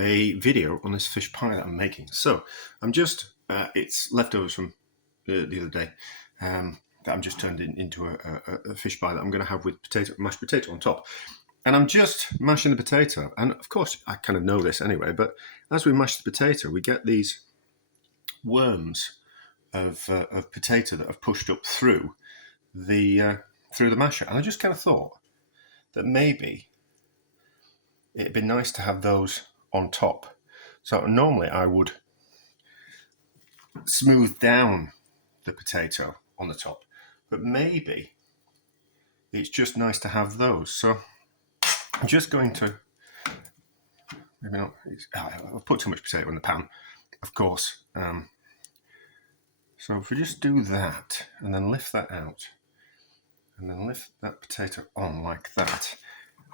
a video on this fish pie that I'm making. So I'm just, it's leftovers from the other day that I'm just turned into a fish pie that I'm going to have with mashed potato on top. And I'm just mashing the potato. And of course, I kind of know this anyway, but as we mash the potato, we get these worms of potato that have pushed up through the masher. And I just kind of thought that maybe it'd be nice to have those on top. So normally I would smooth down the potato on the top, but maybe it's just nice to have those. So I'm just going to, maybe not, I've put too much potato in the pan, of course. So if we just do that and then lift that out and then lift that potato on like that,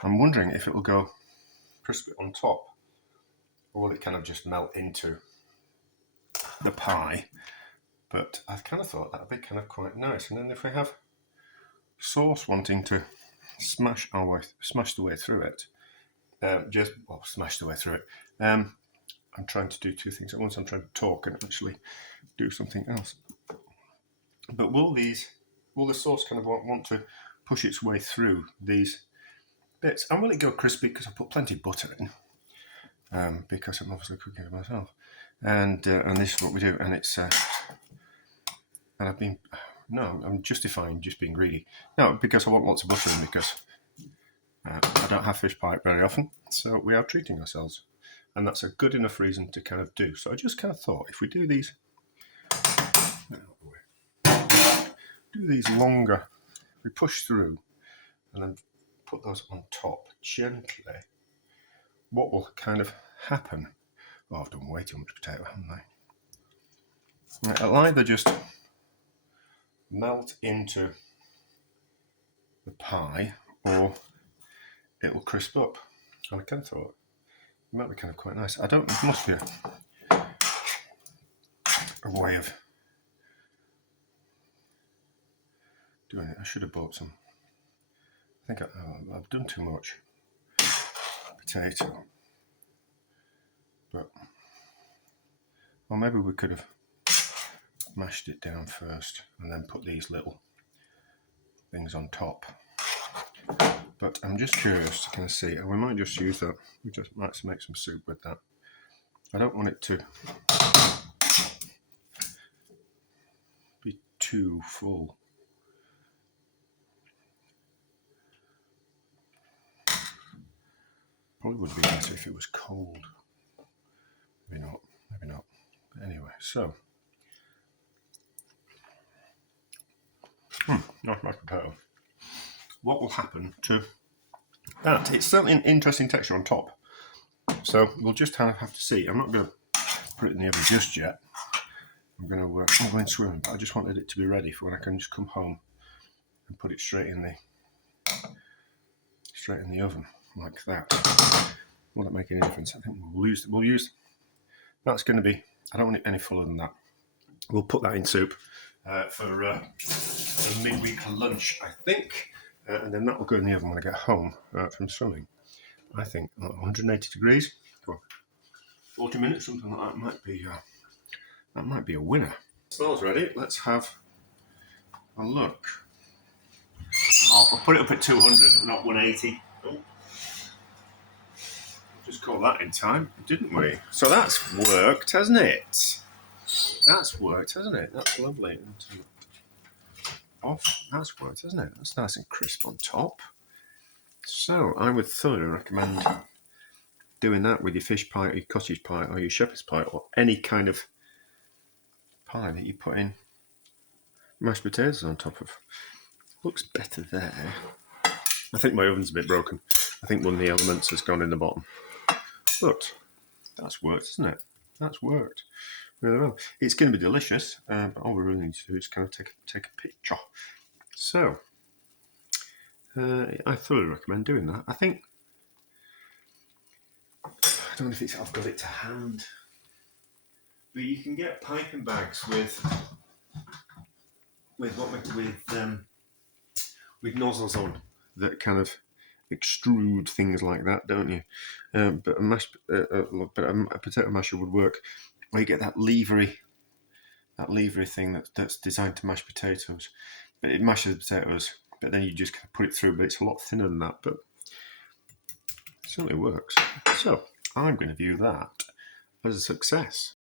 I'm wondering if it will go crispy on top or will it kind of just melt into the pie. But I kind of thought that would be kind of quite nice. And then if we have sauce wanting to smash the way through it, smash the way through it. I'm trying to do two things at once. I'm trying to talk and actually do something else. But will the sauce kind of want to push its way through these bits? And will it go crispy because I put plenty of butter in? Because I'm obviously cooking it myself. And this is what we do. And it's I'm justifying just being greedy. No, because I want lots of butter in because I don't have fish pie very often. So we are treating ourselves. And that's a good enough reason to kind of do. So I just kind of thought, if we do these longer, we push through and then put those on top gently, what will kind of happen? Oh, I've done way too much potato, haven't I? It'll either just melt into the pie or it will crisp up. And I kind of thought it might be kind of quite nice. There must be a way of doing it. I should have bought some. I think I've done too much potato. Or maybe we could have mashed it down first and then put these little things on top. But I'm just curious to kind of see, and we might just use that. We just might make some soup with that. I don't want it to be too full. Probably would be better if it was cold. Maybe not. But anyway, so nice mashed potato. What will happen to that? It's certainly an interesting texture on top. So we'll just kind of have to see. I'm not going to put it in the oven just yet. I'm going swimming, but I just wanted it to be ready for when I can just come home and put it straight in the oven like that. Will that make any difference? I think we'll use. That's going to be. I don't want it any fuller than that. We'll put that in soup for a midweek lunch, I think, and then that will go in the oven when I get home from swimming. I think 180 degrees for 40 minutes, something like that might be a winner. Smells ready. Let's have a look. I'll put it up at 200, not 180. Oh. Just caught that in time, didn't we? So that's worked, hasn't it? That's lovely. That's worked, hasn't it? That's nice and crisp on top. So I would thoroughly recommend doing that with your fish pie, or your cottage pie, or your shepherd's pie, or any kind of pie that you put in mashed potatoes on top of. Looks better there. I think my oven's a bit broken. I think one of the elements has gone in the bottom. But that's worked, isn't it? That's worked really well. It's going to be delicious, but all we really need to do is kind of take a picture. So I thoroughly recommend doing that. I think I don't know if I've got it to hand, but you can get piping bags with nozzles on that kind of extrude things like that, don't you? But a potato masher would work where you get that levery thing that's designed to mash potatoes. But it mashes the potatoes, but then you just kind of put it through. But it's a lot thinner than that, but it certainly works. So I'm going to view that as a success.